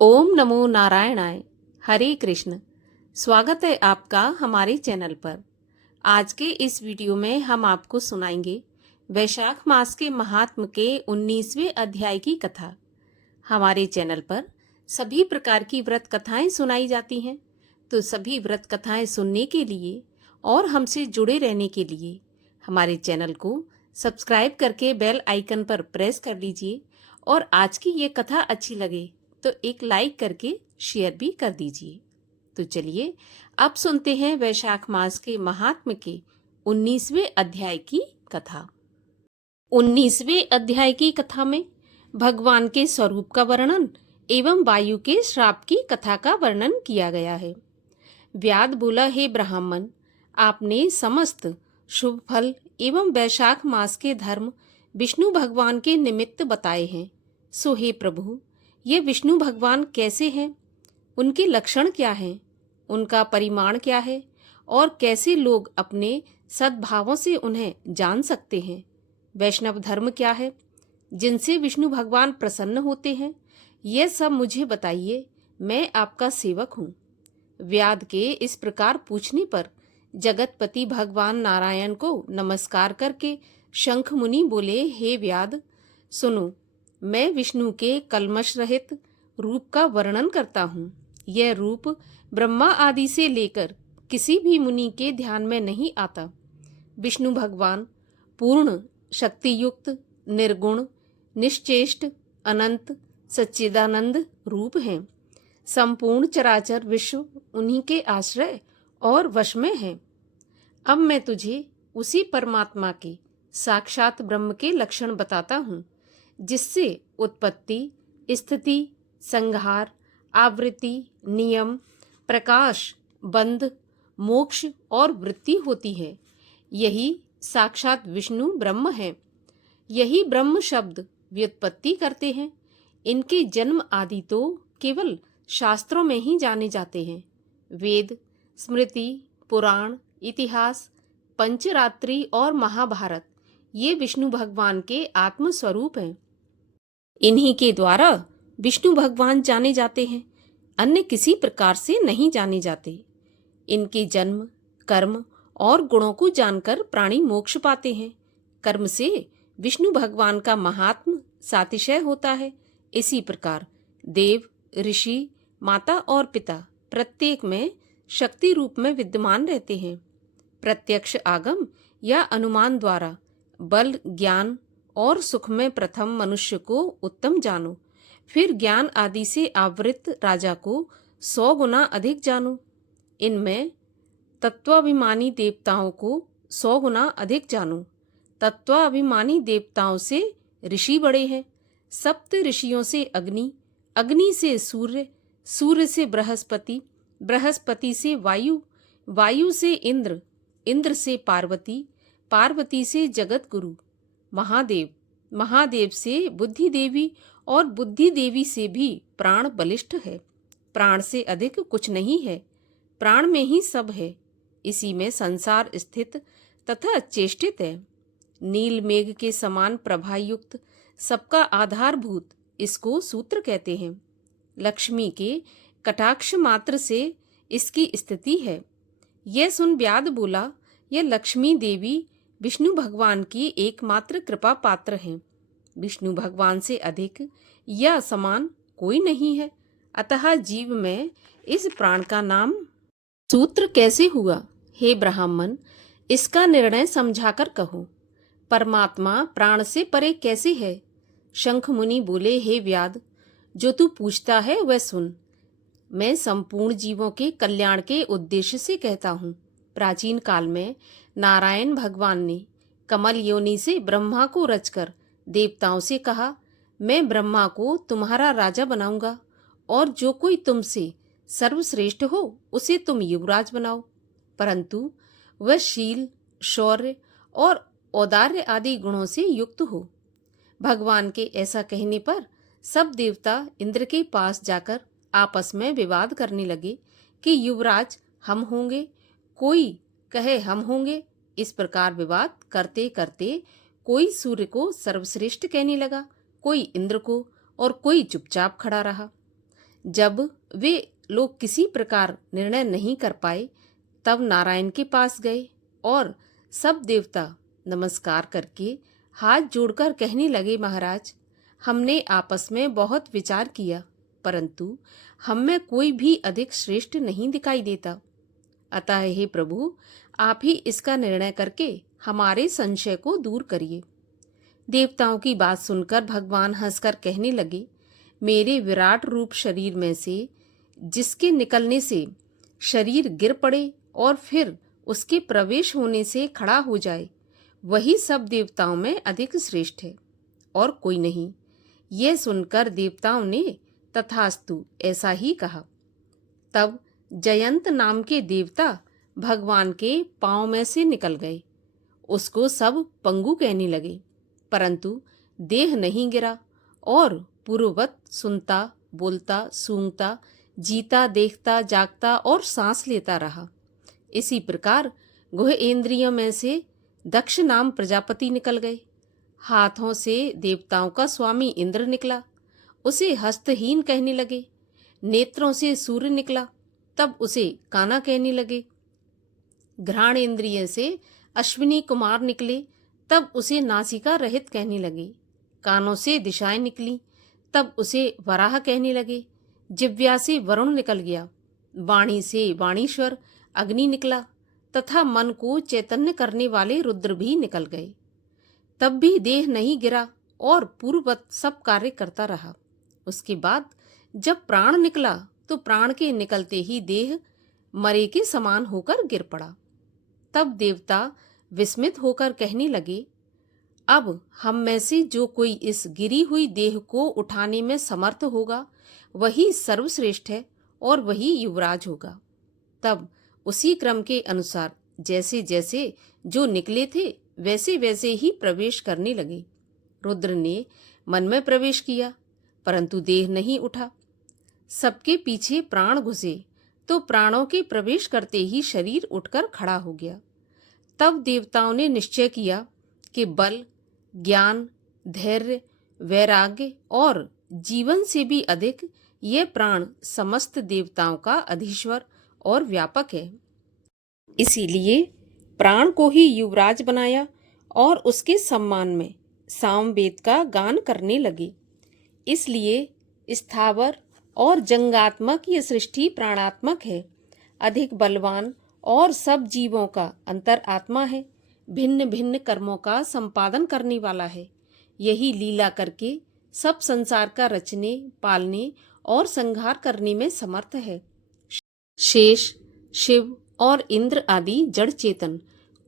ओम नमो नारायणाय। हरे कृष्ण। स्वागत है आपका हमारे चैनल पर। आज के इस वीडियो में हम आपको सुनाएंगे वैशाख मास के महात्म के 19वें अध्याय की कथा। हमारे चैनल पर सभी प्रकार की व्रत कथाएं सुनाई जाती हैं, तो सभी व्रत कथाएं सुनने के लिए और हमसे जुड़े रहने के लिए हमारे चैनल को सब्सक्राइब करके बेल आइकन पर प्रेस कर लीजिए और आज की ये कथा अच्छी लगे तो एक लाइक करके शेयर भी कर दीजिए। तो चलिए अब सुनते हैं वैशाख मास के महात्म के 19वें अध्याय की कथा। 19वें अध्याय की कथा में भगवान के स्वरूप का वर्णन एवं वायु के श्राप की कथा का वर्णन किया गया है। व्याध बोला, हे ब्राह्मण, आपने समस्त शुभ फल एवं वैशाख मास के धर्म विष्णु भगवान के निमित्त बताए हैं। सो हे प्रभु, ये विष्णु भगवान कैसे हैं, उनके लक्षण क्या हैं, उनका परिमाण क्या है और कैसे लोग अपने सद्भावों से उन्हें जान सकते हैं। वैष्णव धर्म क्या है, जिनसे विष्णु भगवान प्रसन्न होते हैं, ये सब मुझे बताइए, मैं आपका सेवक हूँ। व्याध के इस प्रकार पूछने पर जगतपति भगवान नारायण को नमस्कार करके शंख मुनि बोले, हे व्याध, सुनो, मैं विष्णु के कल्मश रहित रूप का वर्णन करता हूँ। यह रूप ब्रह्मा आदि से लेकर किसी भी मुनि के ध्यान में नहीं आता। विष्णु भगवान पूर्ण शक्तियुक्त, निर्गुण, निश्चेष्ट, अनंत, सच्चिदानंद रूप हैं। संपूर्ण चराचर विश्व उन्हीं के आश्रय और वश में है। अब मैं तुझे उसी परमात्मा के साक्षात ब्रह्म के लक्षण बताता हूँ, जिससे उत्पत्ति, स्थिति, संहार, आवृत्ति, नियम, प्रकाश, बंध, मोक्ष और वृत्ति होती है। यही साक्षात विष्णु ब्रह्म है। यही ब्रह्म शब्द व्युत्पत्ति करते हैं। इनके जन्म आदि तो केवल शास्त्रों में ही जाने जाते हैं। वेद, स्मृति, पुराण, इतिहास, पंचरात्रि और महाभारत ये विष्णु भगवान के आत्म स्वरूप हैं। इन्हीं के द्वारा विष्णु भगवान जाने जाते हैं, अन्य किसी प्रकार से नहीं जाने जाते। इनके जन्म, कर्म और गुणों को जानकर प्राणी मोक्ष पाते हैं। कर्म से विष्णु भगवान का महात्म सातिशय होता है। इसी प्रकार देव, ऋषि, माता और पिता प्रत्येक में शक्ति रूप में विद्यमान रहते हैं। प्रत्यक्ष आगम या अनुमान द्वारा बल, ज्ञान और सुख में प्रथम मनुष्य को उत्तम जानो, फिर ज्ञान आदि से आवृत राजा को 100 गुना अधिक जानो। इनमें तत्वाभिमानी देवताओं को 100 गुना अधिक जानो। तत्वाभिमानी देवताओं से ऋषि बड़े हैं। सप्त ऋषियों से अग्नि, अग्नि से सूर्य, सूर्य से बृहस्पति, बृहस्पति से वायु, वायु से इंद्र, इंद्र से पार्वती, पार्वती से जगत गुरु महादेव, महादेव से बुद्धि देवी और बुद्धि देवी से भी प्राण बलिष्ठ है। प्राण से अधिक कुछ नहीं है, प्राण में ही सब है। इसी में संसार स्थित तथा चेष्टित है। नील मेघ के समान प्रभायुक्त, सबका आधारभूत इसको सूत्र कहते हैं। लक्ष्मी के कटाक्ष मात्र से इसकी स्थिति है। यह सुन व्याध बोला, यह लक्ष्मी देवी विष्णु भगवान की एकमात्र कृपा पात्र हैं। विष्णु भगवान से अधिक या समान कोई नहीं है। अतः जीव में इस प्राण का नाम सूत्र कैसे हुआ? हे ब्राह्मण, इसका निर्णय समझाकर कहो। परमात्मा प्राण से परे कैसे है? शंख मुनि बोले, हे व्याध, जो तू पूछता है वह सुन। मैं संपूर्ण जीवों के कल्याण के उद्देश्य से कहता हूँ। प्राचीन काल में नारायण भगवान ने कमल योनि से ब्रह्मा को रचकर देवताओं से कहा, मैं ब्रह्मा को तुम्हारा राजा बनाऊंगा और जो कोई तुमसे सर्वश्रेष्ठ हो उसे तुम युवराज बनाओ। परंतु वह शील, शौर्य और औदार्य आदि गुणों से युक्त हो। भगवान के ऐसा कहने पर सब देवता इंद्र के पास जाकर आपस में विवाद करने लगे कि युवराज हम होंगे, कोई कहे हम होंगे। इस प्रकार विवाद करते करते कोई सूर्य को सर्वश्रेष्ठ कहने लगा, कोई इंद्र को और कोई चुपचाप खड़ा रहा। जब वे लोग किसी प्रकार निर्णय नहीं कर पाए, तब नारायण के पास गए और सब देवता नमस्कार करके हाथ जोड़कर कहने लगे, महाराज, हमने आपस में बहुत विचार किया, परंतु हम में कोई भी अधिक श्रेष्ठ नहीं दिखाई देता। अतः हे प्रभु, आप ही इसका निर्णय करके हमारे संशय को दूर करिए। देवताओं की बात सुनकर भगवान हंसकर कहने लगे, मेरे विराट रूप शरीर में से जिसके निकलने से शरीर गिर पड़े और फिर उसके प्रवेश होने से खड़ा हो जाए, वही सब देवताओं में अधिक श्रेष्ठ है और कोई नहीं। यह सुनकर देवताओं ने तथास्तु ऐसा ही कहा। तब जयंत नाम के देवता भगवान के पांव में से निकल गए। उसको सब पंगु कहने लगे, परंतु देह नहीं गिरा और पूर्ववत सुनता, बोलता, सूंघता, जीता, देखता, जागता और सांस लेता रहा। इसी प्रकार गुह इंद्रियों में से दक्ष नाम प्रजापति निकल गए। हाथों से देवताओं का स्वामी इंद्र निकला, उसे हस्तहीन कहने लगे। नेत्रों से सूर्य निकला, तब उसे काना कहने लगे। घ्राण इंद्रिय से अश्विनी कुमार निकले, तब उसे नासिका रहित कहने लगे। कानों से दिशाएं निकली, तब उसे वराह कहने लगे। जिह्वा से वरुण निकल गया, वाणी से वाणीश्वर अग्नि निकला, तथा मन को चैतन्य करने वाले रुद्र भी निकल गए। तब भी देह नहीं गिरा और पूर्ववत सब कार्य करता रहा। उसके बाद जब प्राण निकला, तो प्राण के निकलते ही देह मरे के समान होकर गिर पड़ा। तब देवता विस्मित होकर कहने लगे, अब हम में से जो कोई इस गिरी हुई देह को उठाने में समर्थ होगा, वही सर्वश्रेष्ठ है और वही युवराज होगा। तब उसी क्रम के अनुसार जैसे जैसे जो निकले थे, वैसे वैसे ही प्रवेश करने लगे। रुद्र ने मन में प्रवेश किया, परंतु देह नहीं उठा। सबके पीछे प्राण घुसे, तो प्राणों के प्रवेश करते ही शरीर उठकर खड़ा हो गया। तब देवताओं ने निश्चय किया कि बल, ज्ञान, धैर्य, वैराग्य और जीवन से भी अधिक ये प्राण समस्त देवताओं का अधीश्वर और व्यापक है। इसीलिए प्राण को ही युवराज बनाया और उसके सम्मान में सामवेद का गान करने लगे। इसलिए स्थावर और जंगात्मक ये सृष्टि प्राणात्मक है, अधिक बलवान और सब जीवों का अंतरात्मा है, भिन्न भिन्न कर्मों का संपादन करने वाला है। यही लीला करके सब संसार का रचने, पालने और संहार करने में समर्थ है। शेष, शिव और इंद्र आदि जड़ चेतन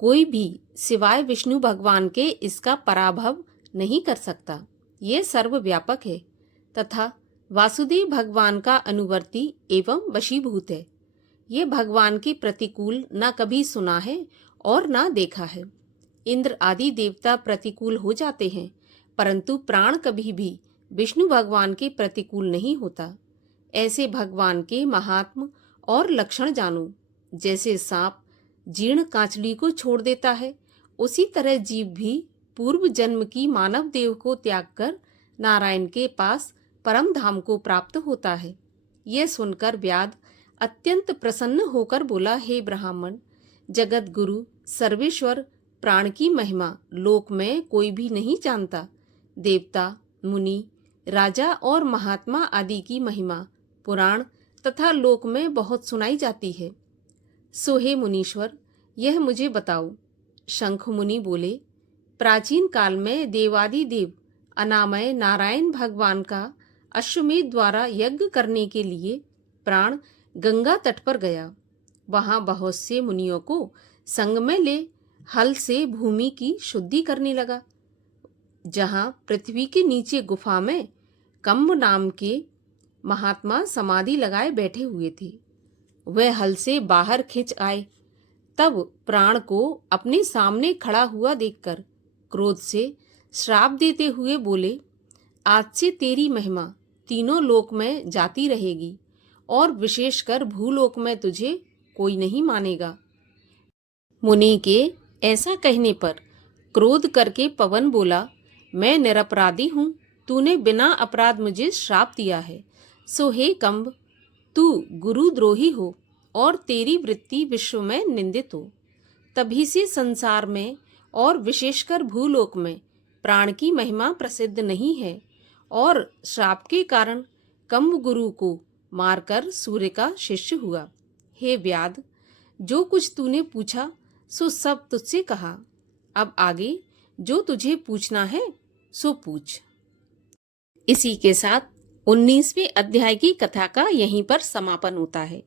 कोई भी सिवाय विष्णु भगवान के इसका पराभव नहीं कर सकता। ये सर्वव्यापक है तथा वासुदेव भगवान का अनुवर्ती एवं वशीभूत है। ये भगवान के प्रतिकूल न कभी सुना है और न देखा है। इंद्र आदि देवता प्रतिकूल हो जाते हैं, परंतु प्राण कभी भी विष्णु भगवान के प्रतिकूल नहीं होता। ऐसे भगवान के महात्म और लक्षण जानो। जैसे सांप जीर्ण कांचली को छोड़ देता है, उसी तरह जीव भी पूर्व जन्म की मानव देह को त्याग कर नारायण के पास परम धाम को प्राप्त होता है। यह सुनकर व्याध अत्यंत प्रसन्न होकर बोला, हे ब्राह्मण, जगत गुरु सर्वेश्वर प्राण की महिमा लोक में कोई भी नहीं जानता। देवता, मुनि, राजा और महात्मा आदि की महिमा पुराण तथा लोक में बहुत सुनाई जाती है। सो हे मुनीश्वर, यह मुझे बताओ। शंख मुनि बोले, प्राचीन काल में देवादि देव अनामय नारायण भगवान का अश्वमेध द्वारा यज्ञ करने के लिए प्राण गंगा तट पर गया। वहां बहुत से मुनियों को संग में ले हल से भूमि की शुद्धि करने लगा। जहां पृथ्वी के नीचे गुफा में कंब नाम के महात्मा समाधि लगाए बैठे हुए थे, वह हल से बाहर खिंच आए। तब प्राण को अपने सामने खड़ा हुआ देखकर क्रोध से श्राप देते हुए बोले, आज से तेरी महिमा तीनों लोक में जाती रहेगी और विशेषकर भूलोक में तुझे कोई नहीं मानेगा। मुनि के ऐसा कहने पर क्रोध करके पवन बोला, मैं निरपराधी हूँ, तूने बिना अपराध मुझे श्राप दिया है। सो हे कंब, तू गुरुद्रोही हो और तेरी वृत्ति विश्व में निंदित हो। तभी से संसार में और विशेषकर भूलोक में प्राण की महिमा प्रसिद्ध नहीं है और श्राप के कारण कंब गुरु को मारकर सूर्य का शिष्य हुआ। हे व्याध, जो कुछ तूने पूछा सो सब तुझसे कहा। अब आगे जो तुझे पूछना है सो पूछ। इसी के साथ 19वें अध्याय की कथा का यहीं पर समापन होता है।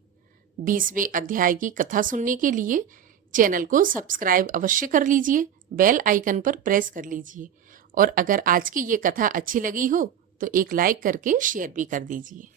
20वें अध्याय की कथा सुनने के लिए चैनल को सब्सक्राइब अवश्य कर लीजिए, बेल आइकन पर प्रेस कर लीजिए और अगर आज की ये कथा अच्छी लगी हो तो एक लाइक करके शेयर भी कर दीजिए।